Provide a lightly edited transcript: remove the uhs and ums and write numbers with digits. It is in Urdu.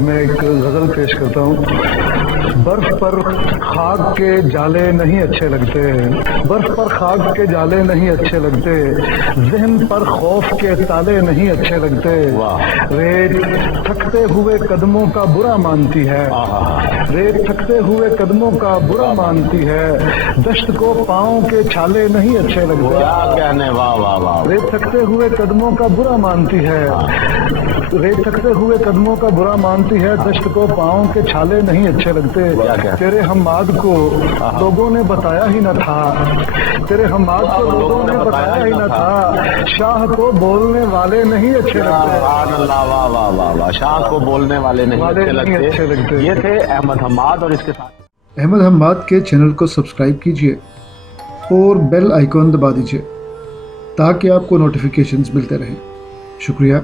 میں ایک غزل پیش کرتا ہوں۔ برف پر خاک کے جالے نہیں اچھے لگتے، برف پر خاک کے جالے نہیں اچھے لگتے، ذہن پر خوف کے تالے نہیں اچھے لگتے، ریت تھکتے ہوئے قدموں کا برا مانتی ہے، ریت تھکتے ہوئے قدموں کا برا مانتی ہے، دشت کو پاؤں کے چھالے نہیں اچھے لگتے، ریت تھکتے ہوئے قدموں کا برا مانتی ہے، ریت تھکتے ہوئے قدموں کا برا مانتی ہے، دشت کو پاؤں کے چھالے نہیں اچھے لگتے، تیرے حماد کو لوگوں نے بتایا ہی نہ تھا، تیرے حماد کو لوگوں نے بتایا ہی نہ تھا، شاہ کو بولنے والے نہیں اچھے لگتے، شاہ کو بولنے والے نہیں اچھے لگتے۔ یہ تھے احمد حماد، اور اس کے ساتھ احمد حماد کے چینل کو سبسکرائب کیجیے اور بیل آئیکن دبا دیجیے تاکہ آپ کو نوٹیفیکیشنز ملتے رہیں۔ شکریہ۔